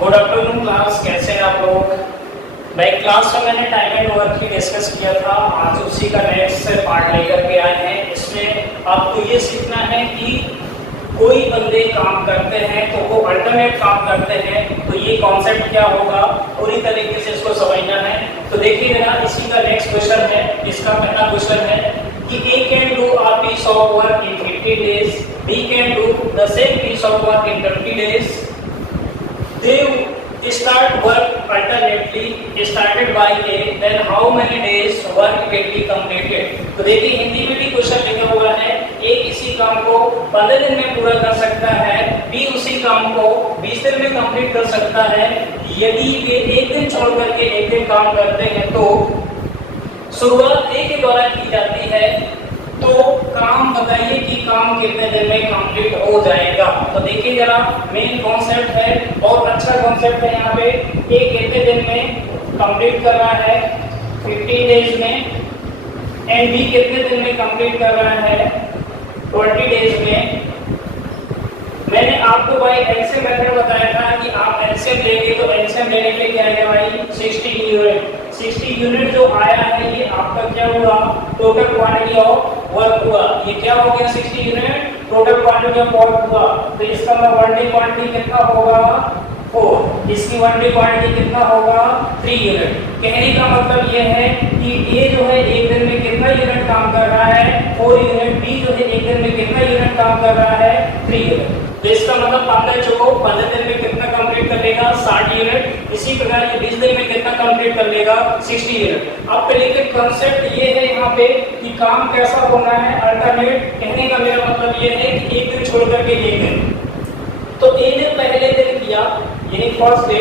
Good afternoon class, कैसे हैं आप लोग। भाई क्लास में मैंने टाइम एंड वर्क की डिस्कस किया था, आज उसी का नेक्स्ट पार्ट लेकर के आए हैं। इसमें आपको ये सीखना है कि कोई बंदे काम करते हैं तो वो अल्टरनेट काम करते हैं, तो ये कॉन्सेप्ट क्या होगा पूरी तरीके से इसको समझना है। तो देखिए जरा, इसी का नेक्स्ट क्वेश्चन है। इसका पहला क्वेश्चन है कि A can do a piece of work in 50 days, B can do the same piece of work in 20 days. They start work alternately, started by A, then how many days work will be completed? तो देखिए हिंदी में भी question लिखा हुआ है, A किसी काम को 15 दिन में पूरा कर सकता है, B उसी काम को 20 दिन में कंप्लीट कर सकता है। यदि वे एक दिन छोड़ करके एक दिन काम करते हैं तो शुरुआत A के द्वारा की जाती है, तो काम बताइए कि काम कितने दिन में कंप्लीट हो जाएगा। तो देखिए जरा, मेन कॉन्सेप्ट है, बहुत अच्छा कॉन्सेप्ट है। यहाँ पे A कितने दिन में कंप्लीट कर रहा है, 50 डेज में, एंड B कितने दिन में कंप्लीट कर रहा है, 20 डेज में। मैंने आपको भाई एलसीएम मेथड बताया था कि आप एलसीएम लेंगे तो एलसीएम लेने के लिए क्या आएगा भाई, 60 यूनिट। 60 यूनिट जो आया है ये आपका क्या हुआ, टोटल क्वांटिटी ऑफ वर्क हुआ। ये क्या हो गया, 60 unit total quantity of work हुआ। तो इसका मतलब वन डे क्वांटिटी कितना होगा, 4। इसकी वन डे क्वांटिटी कितना होगा, 3 यूनिट। कहने का मतलब ये है कि ये जो है एक दिन में कितना यूनिट काम कर रहा है, 4 यूनिट। बी जो है एक दिन में कितना यूनिट काम कर रहा है, 3 यूनिट। तो इसका मतलब 15 चौको 15 दिन में कितना कंप्लीट कर लेगा, 60 यूनिट। इसी प्रकार ये 20 दिन में कितना कंप्लीट कर लेगा, 60 यूनिट। अब पहले के कॉन्सेप्ट ये है यहाँ पे कि काम कैसा होना है, अल्टरनेट। कहने का मेरा मतलब ये है कि एक दिन छोड़ करके एक दिन। तो ए ने पहले दिन किया यानी फर्स्ट डे,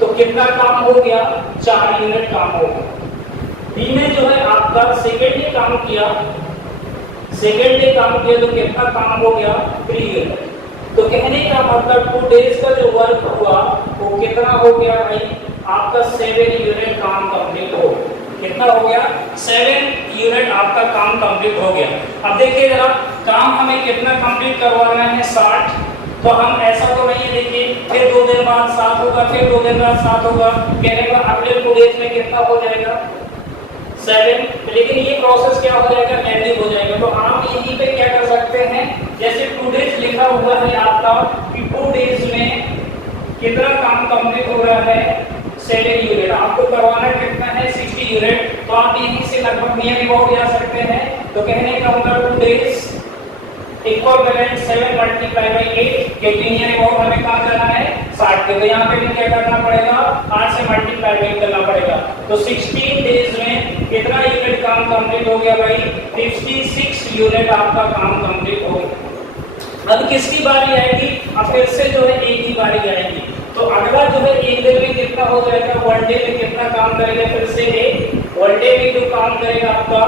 तो कितना काम हो गया, 4 यूनिट काम हो गया। बी ने जो है आपका सेकेंड डे काम किया, सेकेंड डे काम किया तो कितना काम हो गया, 3 यूनिट। तो कहने का मतलब 2 डेज का जो वर्क हुआ वो कितना हो गया भाई, आपका 7 यूनिट काम कंप्लीट हो। कितना हो गया, 7 यूनिट आपका काम कंप्लीट हो गया। अब देखिए जरा, काम हमें कितना कंप्लीट करवाना है, 60। तो हम ऐसा तो नहीं है, देखिए फिर 2 दिन बाद 7 होगा, फिर 2 दिन बाद 7 होगा। कहने का अगले 2 डेज में कितना हो जाएगा, 7। लेकिन ये प्रोसेस क्या हो जाएगा, एंडिंग हो जाएगा। तो आप यहीं पे क्या कर सकते हैं, जैसे 2 डेज लिखा हुआ है आपका कि 2 डेज में कितना काम कंप्लीट हो रहा है, 7 यूनिट। आपको करवाना कितना है, 60 यूनिट। तो आप यहीं से लगभग नियर अबाउट जा सकते हैं। तो कहने का मतलब 2 डेज इक्विवेलेंट 7 मल्टीप्लाई बाय 8, क्योंकि नियर अबाउट हमें कहां जाना है, 60 के। तो यहाँ पे भी क्या करना पड़ेगा, 8 से मल्टीप्लाई बाय करना पड़ेगा। तो 16 डेज में कितना यूनिट काम कंप्लीट हो गया भाई, 56 यूनिट आपका काम कंप्लीट हो गया। अब किसकी बारी आएगी, अब फिर से जो है एक ही बारी आएगी। तो अगला जो है एक दिन में कितना हो जाएगा, वन डे में कितना काम करेगा, फिर से एक वन डे में जो काम करेगा आपका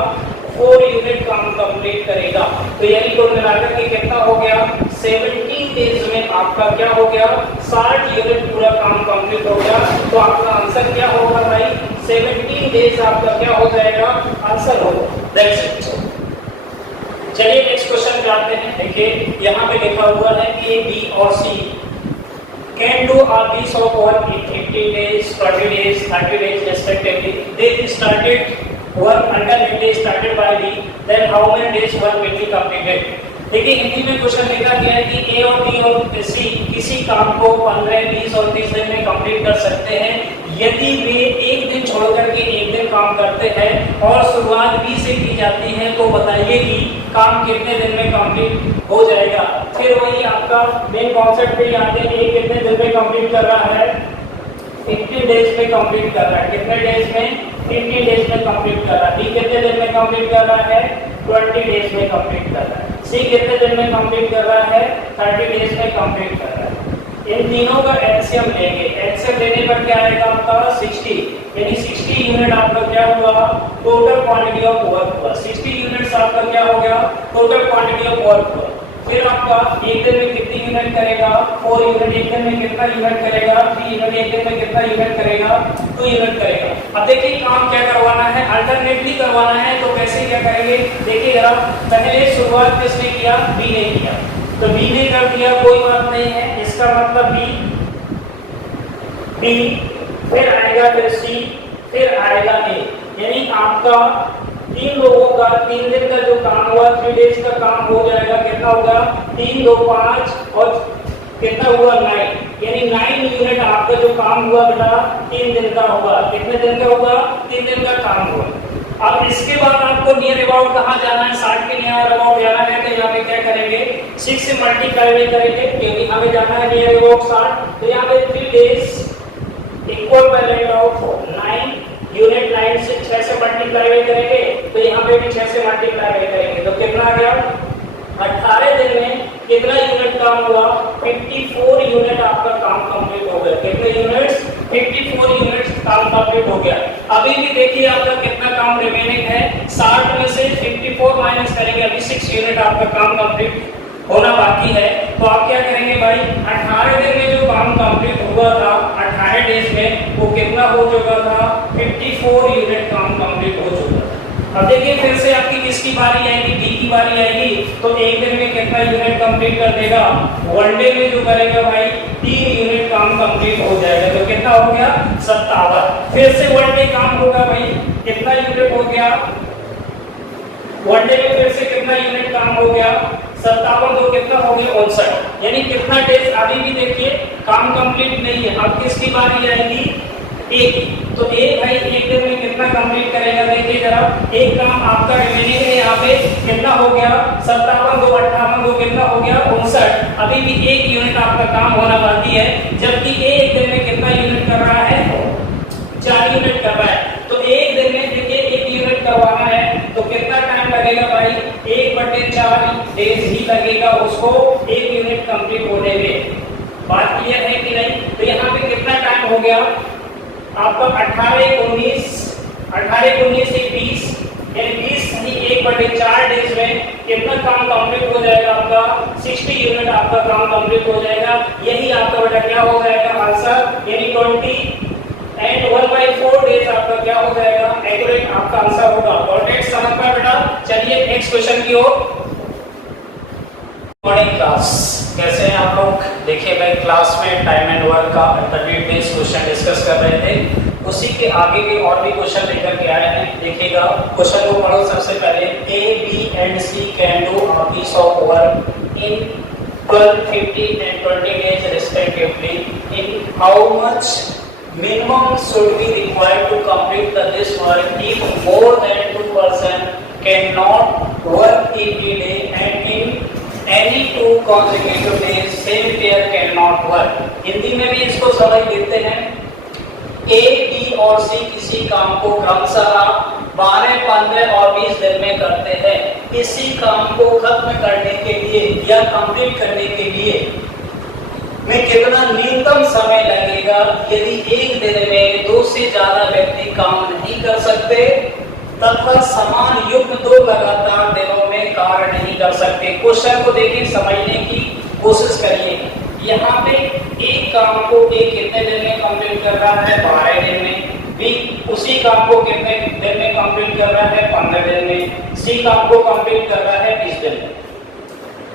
4 यूनिट काम कंप्लीट करेगा। तो यानी कुल मिलाकर के कितना हो गया, 17 डेज में आपका क्या हो गया, 60 यूनिट पूरा काम कंप्लीट हो गया। तो आपका आंसर क्या होगा भाई, 17 डेज आपका क्या हो जाएगा, आंसर होगा। That's it. चलिए नेक्स्ट क्वेश्चन जाते हैं। देखिए यहाँ पे लिखा हुआ है कि बी और सी can do a piece of work in 50 days, 20 days, 30 days respectively. They started work alternately started by B, then how many days work will be completed? देखिए हिंदी में क्वेश्चन लिखा गया है कि ए और बी और सी किसी काम को 15, 20 और 30 दिन में कंप्लीट कर सकते हैं यदि वे एक दिन छोड़ करके एक दिन काम करते हैं और शुरुआत बी से की जाती है। तो बताइए कि काम कितने दिन में कंप्लीट हो जाएगा। फिर वही आपका मेन कॉन्सेप्ट पे याद है, ए कितने दिन में कंप्लीट कर रहा है, 50 डेज में कंप्लीट कर रहा है। कितने डेज में, 50 डेज में कंप्लीट कर रहा है। बी कितने दिन में कंप्लीट कर रहा है, 20 डेज में कंप्लीट कर रहा है। सी कितने दिन में कंप्लीट कर रहा है, 30 डेज में कंप्लीट कर रहा है। इन तीनों का एलसीएम लेंगे, एलसीएम लेने पर क्या आएगा आपका, 60। यानी 60 यूनिट आपका क्या हुआ, टोटल क्वांटिटी ऑफ वर्क हुआ। 60 यूनिट्स आपका क्या हो गया, टोटल क्वांटिटी ऑफ वर्क हुआ। फिर आपका एक दिन में कितनी यूनिट करेगा, 4 यूनिट। एक दिन में कितना यूनिट करेगा, 3 यूनिट। एक दिन में कितना यूनिट करेगा, 2 यूनिट करेगा। अब देखिए काम क्या करवाना है, अल्टरनेटली करवाना है। तो कैसे क्या करेंगे, देखिए जरा, पहले शुरुआत किसने किया, बी ने किया। तो बी ने कर दिया, कोई बात नहीं है। इसका मतलब बी बी, फिर आएगा फिर सी, फिर आएगा ए। यानी आपका 3 लोगों का 3 दिन का जो काम हुआ, 3 डेज का काम हो जाएगा। कितना होगा? 3 2 5 और कितना हुआ? 9। यानी 9 यूनिट आपका जो काम हुआ बेटा 3 दिन का होगा। कितने दिन का होगा? 3 दिन का काम हुआ। अब इसके बाद आपको नियर अबाउट कहाँ जाना है? 60 के नियर अबाउट जाना है। तो यहाँ पे क्या करेंगे? 6 से मल्टीप्लाई करेंगे क्योंकि हमें जाना है नियर अबाउट 60। तो यहाँ पे 3 days equal value of 9 unit. 9 से 6 से मल्टीप्लाई करेंगे तो यहाँ पे भी 6 से मल्टीप्लाई करेंगे तो कितना आ गया? 18 दिन में कितना यूनिट काम हुआ? 54 यूनिट आपका काम कंप्लीट हो गया। कितने यूनिट्स? 54 यूनिट्स काम कंप्लीट हो गया। अभी भी देखिए आपका कितना काम रिमेनिंग है। 60 में से 54 माइनस करेंगे, अभी 6 यूनिट आपका काम कंप्लीट होना बाकी है। तो आप क्या करेंगे भाई? 18 दिन में जो काम कंप्लीट हुआ था 18 डेज में, वो कितना हो चुका था? 54 यूनिट काम कंप्लीट हो चुका था। अब देखिए फिर से आपकी किसकी बारी आएगी? डी की बारी आएगी। तो एक दिन में कितना यूनिट कंप्लीट कर देगा? वन डे में जो करेगा भाई 3 यूनिट काम कंप्लीट हो जाएगा। तो कितना हो गया? 57। फिर से वन डे काम होगा भाई, कितना यूनिट हो गया? वन डे में फिर से कितना यूनिट काम हो गया? 57। तो कितना हो गया? 59। यानी कितना डेज अभी भी देखिए काम कंप्लीट नहीं है। अब किसकी बारी आएगी? एक। तो एक भाई एक दिन में कितना कंप्लीट करेगा? देखिए जरा, एक काम आपका रिमेनिंग है यहाँ पे। कितना हो गया? 57 2 58 2 कितना हो गया? 59। अभी भी एक यूनिट आपका काम होना बाकी है, जबकि एक दिन में कितना यूनिट कर रहा है? 4 यूनिट कर रहा है। तो एक दिन में देखिए 1 यूनिट करवाना है तो कितना टाइम लगेगा भाई? 1/4 डेज ही लगेगा उसको 1 यूनिट कंप्लीट होने में। बात क्लियर है कि नहीं? तो यहाँ पे कितना टाइम हो गया आपका? 18 19 से 20, यानी 20 सही 1/4 डेज में कितना काम कंप्लीट हो जाएगा आपका? 60 यूनिट आपका काम कंप्लीट हो जाएगा। यही आपका बेटा क्या हो जाएगा? आंसर। यानी 20 एंड 1/4 डेज आपका क्या हो जाएगा? एक्यूरेट आपका आंसर होगा। कॉन्टेक्स्ट समझ पाए बेटा? चलिए नेक्स्ट क्वेश्चन की ओर। मॉर्निंग क्लास कैसे हैं आप लोग? देखिए भाई क्लास में टाइम एंड वर्क का अल्टरनेट बेस्ड क्वेश्चन डिस्कस कर रहे थे, उसी के आगे भी और भी क्वेश्चन लेकर के आए हैं। देखिएगा क्वेश्चन को पढ़ो। सबसे पहले A B and C can do a piece of work in 12 15 and 20 days respectively. In how much minimum should be required to complete this work if more than 2 person cannot work every day and in any 2 consecutive days same pair cannot work. Hindi में भी इसको समझ लेते हैं। A B और सी किसी काम को क्रमशः 12 15 और 20 दिन में करते हैं। इसी काम को खत्म करने के लिए या कंप्लीट करने के लिए में कितना न्यूनतम समय लगेगा? यदि एक दिन में 2 से ज्यादा व्यक्ति काम नहीं कर सकते तथा समान युक्त 2 लगातार दिनों में कार्य नहीं कर सकते। क्वेश्चन को देखिए, समझने की कोशिश करिए। यहाँ पे एक काम को एक कितने दिन में कंप्लीट कर रहा है? 12 दिन में। बी उसी काम को कितने दिन में कंप्लीट कर रहा है? 15 दिन में। सी काम को कंप्लीट कर रहा है 20 दिन में।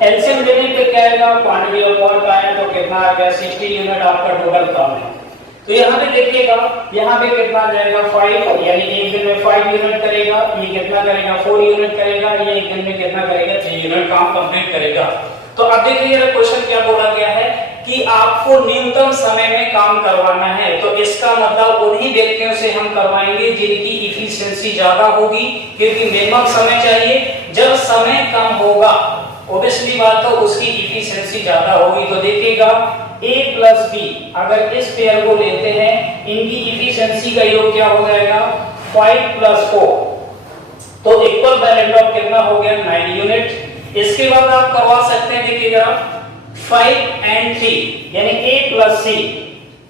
एलसीएम लेने पे क्या आएगा? क्वांटिटी ऑफ वर्क आए तो कितना आ गया? 60 यूनिट आपका टोटल काम है। तो यहाँ पे देखिएगा, यहाँ पे कितना आ जाएगा? 5, यानी एक दिन में 5 यूनिट करेगा। ये कितना करेगा? 4 यूनिट करेगा। ये एक दिन में कितना करेगा? 3 यूनिट काम कंप्लीट करेगा। तो अब देखिए क्वेश्चन क्या बोला गया है कि आपको न्यूनतम समय में काम करवाना है। तो इसका मतलब उन्हीं व्यक्तियों से हम करवाएंगे जिनकी इफिशिएंसी ज्यादा होगी, क्योंकि मिनिमम समय चाहिए। जब समय कम होगा ऑब्वियसली बात तो उसकी इफिशिएंसी ज्यादा होगी। तो देखिएगा a प्लस बी, अगर इस पेयर को लेते हैं इनकी इफिशिएंसी का योग क्या हो जाएगा? 5 प्लस 4, तो इक्वल बैलेंस ऑफ कितना हो गया? 9 यूनिट। इसके बाद आप करवा सकते हैं, देखिएगा 5 एंड 3 यानी a प्लस सी।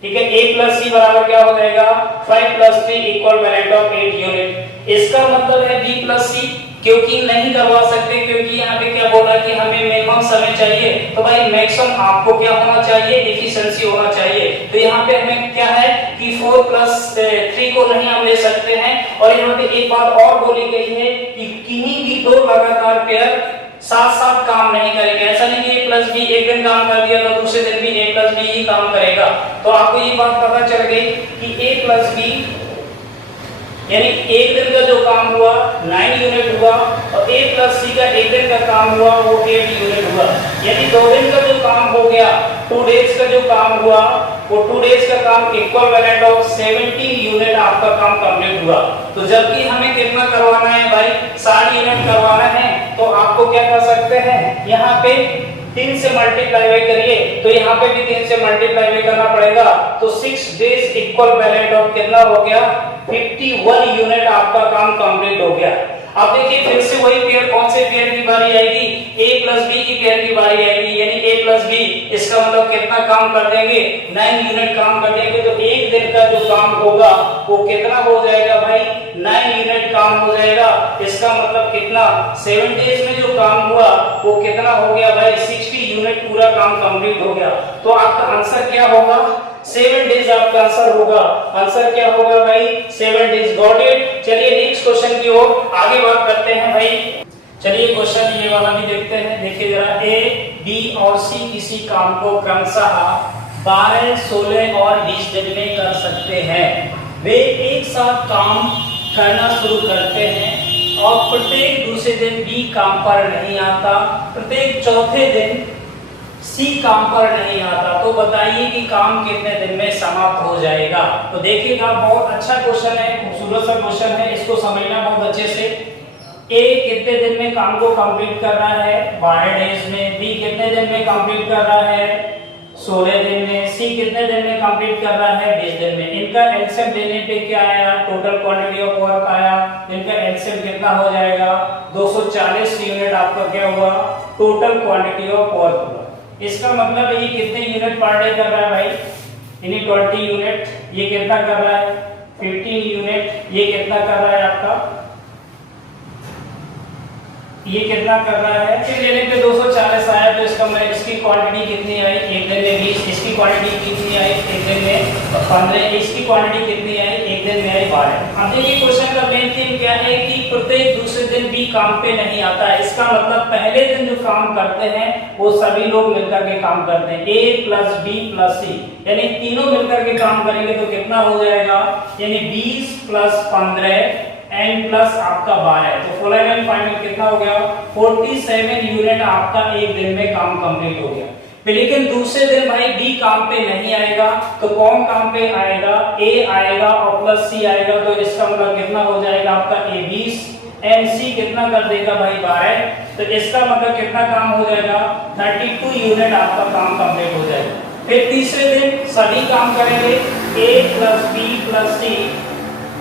ठीक है, a प्लस सी बराबर क्या हो जाएगा? 5 plus 3 equal balance of 8 unit. इसका मतलब है b प्लस सी, क्योंकि नहीं करवा सकते क्योंकि यहाँ पे क्या बोला कि हमें मिनिमम समय चाहिए। तो भाई मैक्सिमम आपको क्या होना चाहिए? एफिशिएंसी होना चाहिए। तो यहाँ पे हमें क्या है कि 4 प्लस 3 को नहीं हम ले सकते हैं। और यहाँ पे एक बात और बोली गई है कि किन्हीं भी 2 लगातार पेयर साथ काम नहीं करेंगे। ऐसा नहीं कि a प्लस बी एक दिन काम कर दिया तो दूसरे दिन भी a प्लस बी ही काम करेगा। तो आपको ये बात पता चल गई कि a प्लस बी यानी एक दिन का जो काम हुआ 9 यूनिट हुआ और a प्लस सी का एक दिन का काम हुआ वो 8 यूनिट हुआ। यानी 2 दिन का जो काम हो गया 2 डेज का जो काम हुआ वो 2 डेज का काम इक्वल वैलेंट ऑफ 17 यूनिट आपका काम कंप्लीट हुआ। तो जबकि हमें कितना करवाना है भाई 60 यूनिट करवाना है तो आपको क्या कर सकते हैं यहाँ पे 3 से मल्टीप्लाई करिए तो यहाँ पे भी 3 से मल्टीप्लाई करना पड़ेगा तो 6 डेज इक्वल वैलेंट ऑफ कितना हो गया 51 यूनिट आपका काम कंप्लीट हो गया। अब देखिए फिर से वही पेयर कौन से पेयर की बारी आएगी a प्लस बी की पेयर की बारी आएगी यानी a प्लस बी इसका मतलब कितना काम कर देंगे 9 यूनिट काम कर देंगे तो एक दिन का जो काम होगा वो कितना हो जाएगा भाई 9 यूनिट काम हो जाएगा। इसका मतलब कितना 7 डेज में जो काम हुआ वो कितना हो गया भाई 60 यूनिट पूरा काम कंप्लीट हो गया। तो आपका आंसर क्या होगा 7 डेज आपका आंसर होगा। आंसर क्या होगा भाई 7 डेज। Got it. चलिए नेक्स्ट क्वेश्चन की ओर आगे बात करते हैं भाई। चलिए क्वेश्चन ये वाला भी देखते हैं। देखिए जरा ए बी और सी किसी काम को क्रमशः 12 16 और 20 दिन में कर सकते हैं। वे एक साथ काम करना शुरू करते हैं और प्रत्येक दूसरे दिन बी काम पर नहीं आता, प्रत्येक चौथे दिन सी काम पर नहीं आता। तो बताइए कि काम कितने दिन में समाप्त हो जाएगा। तो देखिएगा बहुत अच्छा क्वेश्चन है, खूबसूरत सा क्वेश्चन है, इसको समझना बहुत अच्छे से। ए कितने दिन में काम को कंप्लीट कर रहा है 12 डेज में, बी कितने दिन में कंप्लीट कर रहा है 16 दिन में, सी कितने दिन में कंप्लीट कर रहा है 20 दिन में। इनका एलसीएम लेने पे क्या आया टोटल क्वांटिटी ऑफ वर्क आया, इनका एलसीएम कितना हो जाएगा 240 यूनिट आपका क्या हुआ टोटल क्वांटिटी ऑफ वर्क हुआ। इसका मतलब ये कितने यूनिट पर डे कर रहा है भाई यानी 20 यूनिट, ये कितना कर रहा है 15 यूनिट, ये कितना कर रहा है आपका ये कितना कर रहा है फिर लेने पे 240 आया तो इसका मतलब इसकी क्वांटिटी कितनी आई एक दिन में 20, इसकी क्वांटिटी कितनी आई एक दिन में 15, इसकी क्वांटिटी कितनी आई एक दिन में आई 12। अब देखिए क्वेश्चन का मेन थीम क्या है कि प्रत्येक दूसरे दिन भी काम पे नहीं आता है। इसका मतलब पहले दिन जो काम करते हैं वो सभी लोग मिलकर के काम करते हैं a प्लस बी प्लस सी यानी तीनों मिलकर के काम करेंगे तो कितना हो जाएगा यानी 20 प्लस 15 n प्लस आपका 12 तो फुल एंड फाइनल कितना हो गया 47 यूनिट आपका एक दिन में काम कंप्लीट हो गया। लेकिन दूसरे दिन भाई बी काम पे नहीं आएगा तो कौन काम पे आएगा a आएगा और प्लस सी आएगा तो इसका मतलब कितना हो जाएगा आपका a 20 एंड सी कितना कर देगा भाई 12 तो इसका मतलब कितना काम हो जाएगा 32 यूनिट आपका काम कंप्लीट हो जाएगा। फिर तीसरे दिन सभी काम करेंगे a प्लस बी प्लस सी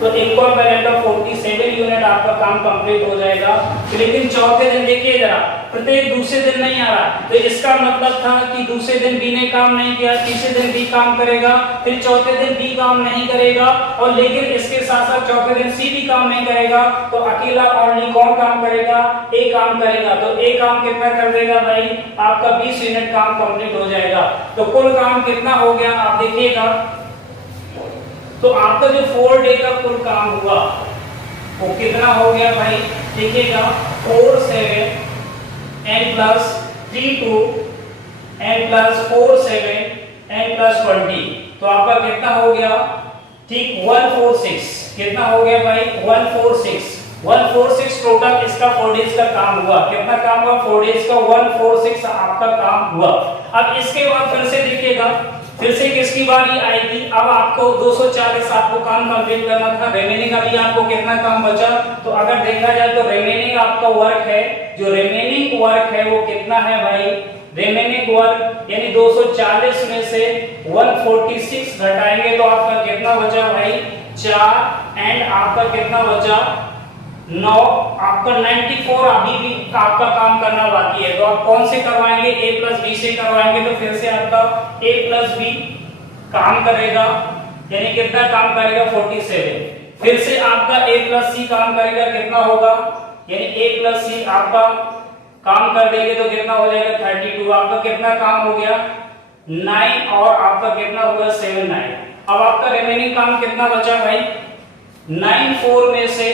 तो इक्वल वैलेंट ऑफ 47 यूनिट आपका काम कंप्लीट हो जाएगा। लेकिन चौथे दिन देखिए जरा प्रत्येक दूसरे दिन नहीं आ रहा तो इसका मतलब था कि दूसरे दिन बी ने काम नहीं किया, तीसरे दिन बी काम करेगा, फिर चौथे दिन बी काम नहीं करेगा और लेकिन इसके साथ साथ चौथे दिन सी भी काम नहीं करेगा तो अकेला ओनली कौन काम करेगा ए काम करेगा। तो ए काम कितना कर देगा भाई आपका 20 यूनिट काम कंप्लीट हो जाएगा। तो कुल काम कितना हो गया आप देखिएगा तो आपका जो 4 डे का कुल काम हुआ वो कितना हो गया भाई देखिएगा 4 7 n plus 3 2 n plus 4 7 n plus 20 तो आपका कितना हो गया ठीक 146 कितना हो गया भाई 146 टोटल इसका 4 डेज का काम हुआ। कितना काम हुआ 4 डेज का 146 आपका काम हुआ। अब इसके बाद फिर से देखिएगा फिर से किसकी बारी आएगी। अब आपको 240 आपको काम कंप्लीट करना था, रिमेनिंग अभी आपको कितना काम बचा तो अगर देखा जाए तो रिमेनिंग आपका वर्क है जो रिमेनिंग वर्क है वो कितना है भाई रिमेनिंग वर्क यानी 240 में से 146 घटाएंगे तो आपका कितना बचा भाई 4 एंड आपका कितना बचा 9 आपका 94 अभी भी आपका काम करना बाकी है। तो आप कौन से करवाएंगे a प्लस बी से करवाएंगे तो फिर से आपका a प्लस बी काम करेगा यानी कितना काम करेगा 47। फिर से आपका a प्लस सी काम करेगा कितना होगा यानी a प्लस सी आपका काम कर देंगे तो कितना हो जाएगा 32। आपका कितना काम हो गया 9 और आपका कितना होगा 7 9। अब आपका रिमेनिंग काम कितना बचा भाई 9 4 में से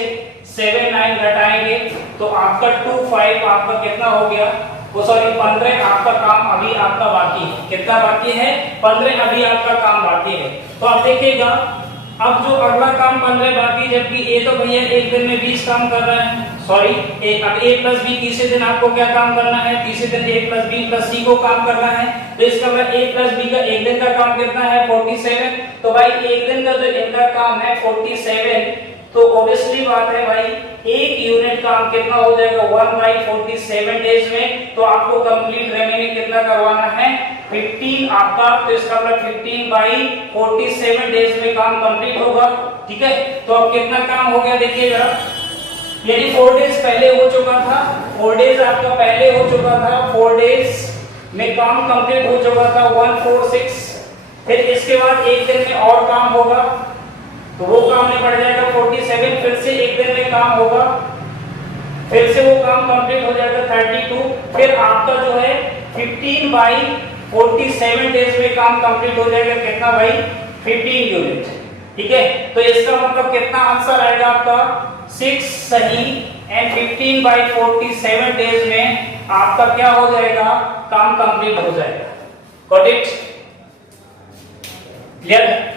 7 9 घटाएंगे तो आपका 25 आपका कितना हो गया, वो सॉरी 15 आपका काम अभी आपका बाकी है। कितना बाकी है? 15 अभी आपका काम बाकी है। तो आप देखिएगा अब जो अगला काम 15 बाकी, जबकि ए तो भैया एक दिन में 20 काम कर रहा है, सॉरी अब ए प्लस बी तीसरे दिन आपको क्या काम करना है, तीसरे दिन ए प्लस बी प्लस सी को काम करना है। तो इसका मतलब ए प्लस बी का एक दिन का काम कितना है 47। तो भाई एक दिन का जो इनका काम है 47, तो ऑब्वियसली बात है भाई एक यूनिट काम कितना हो जाएगा 1/47 डेज में। तो आपको कंप्लीट रिमेनिंग कितना करवाना है 15 आपका, तो इसका मतलब 15/47 डेज में काम कंप्लीट होगा। ठीक है, तो अब कितना काम हो गया देखिए जरा, यानी 4 डेज पहले हो चुका था, 4 डेज आपका पहले हो चुका था, 4 डेज में काम कंप्लीट हो चुका था 146। फिर इसके बाद एक दिन में और काम होगा, तो वो काम नहीं पड़ जाएगा 47, फिर से एक दिन में काम होगा, फिर से वो काम कंप्लीट हो जाएगा 32। फिर आपका जो है 15/47 डेज में काम कंप्लीट हो जाएगा कितना भाई 15 यूनिट। ठीक है, तो इसका मतलब कितना आंसर आएगा आपका 6 सही एंड 15/47 डेज में आपका क्या हो जाएगा काम कंप्लीट हो जाएगा। Got it? क्लियर?